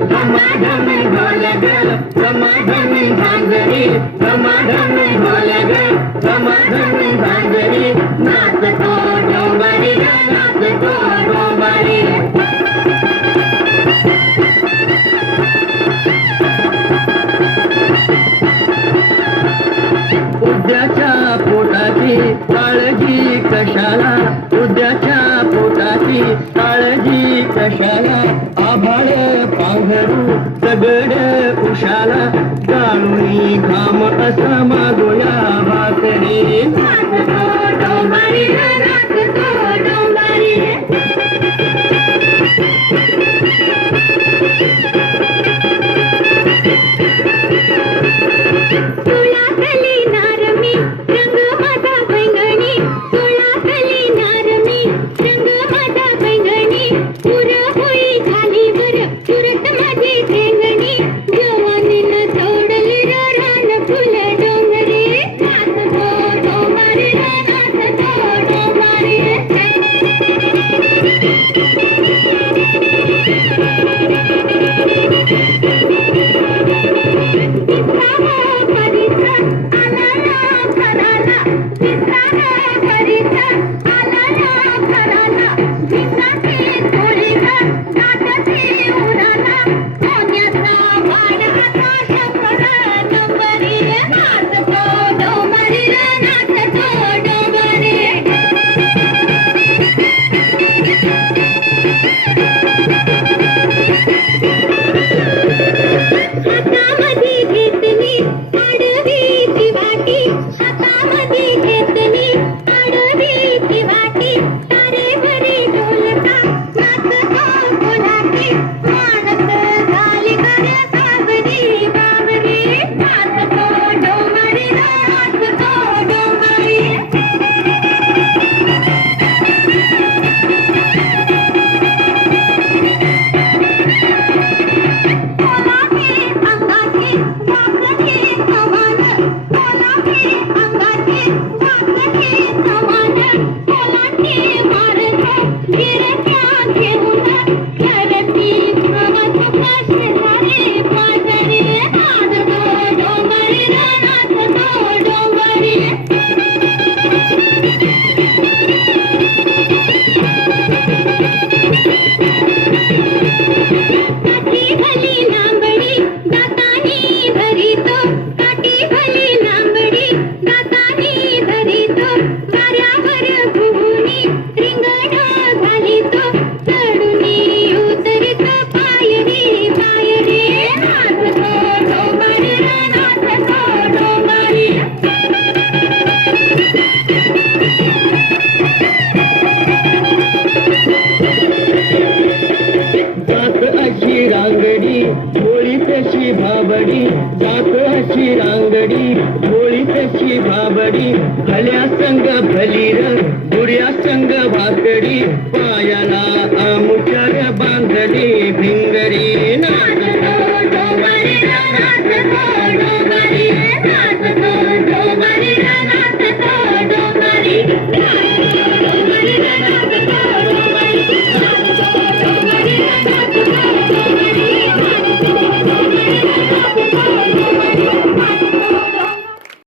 धमाधम ढोल ग धमाधम भांगडी धमाधम ढोल ग धमाधम भांगडी नाचतो डोंबारी ग नाचतो डोंबारी उद्याच्या पोटाची काळजी कशाला उद्याच्या पोटाची काळजी कशाला आभाळ पांघरू दगड उशाला जाणूनी घाम असा मागोया भाकरी नाचतो डोंबारी नाचतो डोंबारी रांगडी भोळी तशी भाबडी जात अशी रांगडी भोळी तशी भाबडी भल्या संग भलीर बुड्या संग भाकडी पायाला आमुचार बांधडी भिंगरी नाचतो डोंबारी नाचतो डोंबारी